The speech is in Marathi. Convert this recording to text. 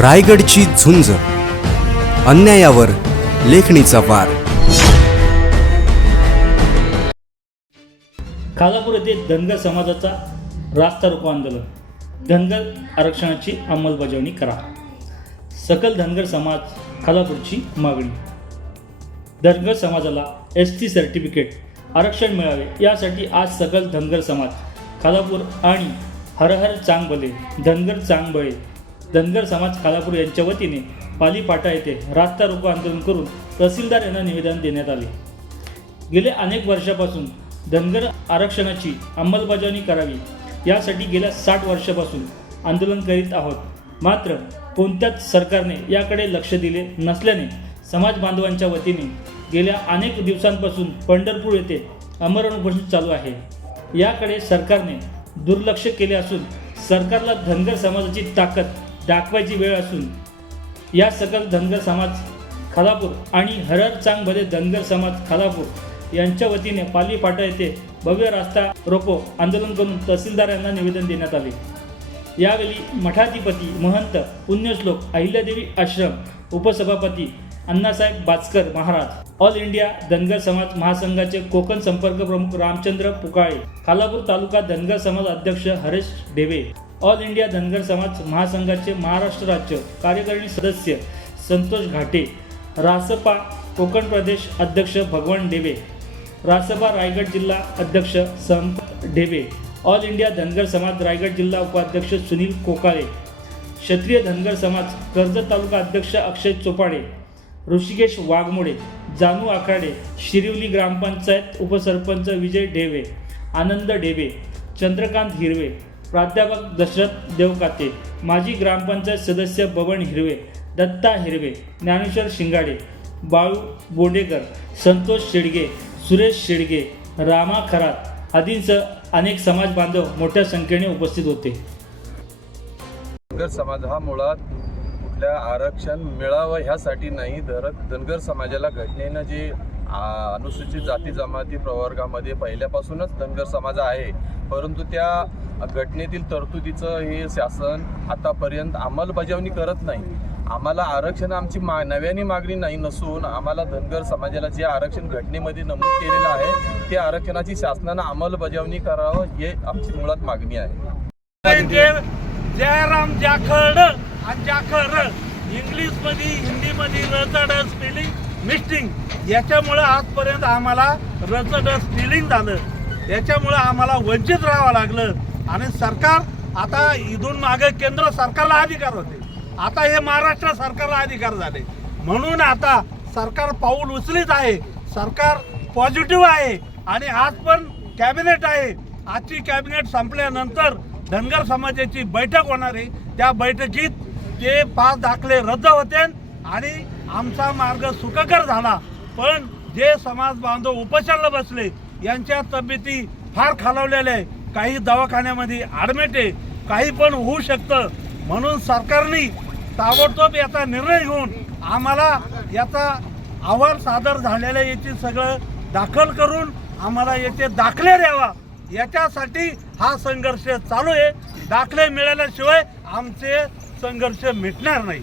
रायगडची झुंज. अन्यायावर लेखणीचा वार. खालापूर येथे धनगर समाजाचा रास्ता रोको आंदोलन. धनगर आरक्षणाची अंमलबजावणी करा. सकल धनगर समाज खालापूरची मागणी. धनगर समाजाला एस टी सर्टिफिकेट आरक्षण मिळावे यासाठी आज सकल धनगर समाज खालापूर आणि हरहर चांगबले धनगर चांगभळे धनगर समाज खालापूर यांच्या वतीने पालीपाटा येथे रास्ता रोको आंदोलन करून तहसीलदार यांना निवेदन देण्यात आले. गेल्या अनेक वर्षापासून धनगर आरक्षणाची अंमलबजावणी करावी यासाठी गेल्या साठ वर्षापासून आंदोलन करीत आहोत. मात्र कोणत्याच सरकारने याकडे लक्ष दिले नसल्याने समाज बांधवांच्या वतीने गेल्या अनेक दिवसांपासून पंढरपूर येथे अमरण उपोषण चालू आहे. याकडे सरकारने दुर्लक्ष केले असून सरकारला धनगर समाजाची ताकद दाखवायची वेळ असून या सकल धनगर समाज खालापूर आणि हरर चांगभले धनगर समाज खालापूर यांच्या वतीने पाली फाटा येथे भव्य रास्ता रोको आंदोलन करून तहसीलदार यांना निवेदन देण्यात आले. यावेळी मठाधिपती महंत पुण्यश्लोक अहिल्यादेवी आश्रम उपसभापती अण्णासाहेब बाचकर महाराज ऑल इंडिया धनगर समाज महासंघाचे कोकण संपर्क प्रमुख रामचंद्र पुकाळे खालापूर तालुका धनगर समाज अध्यक्ष हरेश ढेवे ऑल इंडिया धनगर समाज महासंघाचे महाराष्ट्र राज्य कार्यकारिणी सदस्य संतोष घाटे रासपा कोकण प्रदेश अध्यक्ष भगवान डेबे रासपा रायगड जिल्हा अध्यक्ष संत ढेबे ऑल इंडिया धनगर समाज रायगड जिल्हा उपाध्यक्ष सुनील कोकाळे क्षत्रिय धनगर समाज कर्जत तालुका अध्यक्ष अक्षय चोपाडे ऋषिकेश वाघमोडे जानू आखाडे शिरिवली ग्रामपंचायत उपसरपंच विजय ढेवे आनंद ढेबे चंद्रकांत हिरवे प्राध्यापक दशरथ देवकाते माजी ग्रामपंचायत सदस्य बबन हिरवे दत्ता हिरवे ज्ञानेश्वर शिंगाडे बाळू बोंडेकर संतोष शेडगे सुरेश शेडगे रामा खरात आदींसह अनेक समाज बांधव मोठ्या संख्येने उपस्थित होते. धनगर समाज हा मुळात कुठल्या आरक्षण मिळावं ह्यासाठी नाही धरत धनगर समाजाला घटनेनं जे अनुसूचित जाती जमाती प्रवर्गामध्ये पहिल्यापासूनच धनगर समाज आहे. परंतु त्या घटनेतील तरतुदीचं हे शासन आतापर्यंत अंमलबजावणी करत नाही. आम्हाला आरक्षण आमची मा नव्याने मागणी नाही नसून आम्हाला धनगर समाजाला जे आरक्षण घटनेमध्ये नमूद केलेलं आहे ते आरक्षणाची शासनानं अंमलबजावणी करावं हे आमची मुळात मागणी आहे. जयराम जाखड आणि जाखर इंग्लिशमध्ये हिंदीमध्ये रचड स्पेलिंग मिस्टिंग. याच्यामुळं आजपर्यंत आम्हाला रचड स्पेलिंग झालं. याच्यामुळं आम्हाला वंचित राहावं लागलं. आणि सरकार आता इथून मागे केंद्र सरकारला अधिकार होते. आता हे महाराष्ट्र सरकारला अधिकार झाले. म्हणून आता सरकार पाऊल उचलीत आहे. सरकार पॉझिटिव्ह आहे. आणि आज पण कॅबिनेट आहे. आजची कॅबिनेट संपल्यानंतर धनगर समाजाची बैठक होणार आहे. त्या बैठकीत ते पाच दाखले रद्द होते आणि आमचा मार्ग सुखकर झाला. पण जे समाज बांधव उपोषणाला बसले यांच्या तब्येती फार खालावलेल्या आहे काही दवाखान्यामध्ये ॲडमिट आहे काही पण होऊ शकतं. म्हणून सरकारने ताबडतोब याचा निर्णय घेऊन आम्हाला याचा अहवाल सादर झालेल्या याची सगळं दाखल करून आम्हाला याचे दाखले द्यावा. याच्यासाठी हा संघर्ष चालू आहे. दाखले मिळाल्याशिवाय आमचे संघर्ष मिटणार नाही.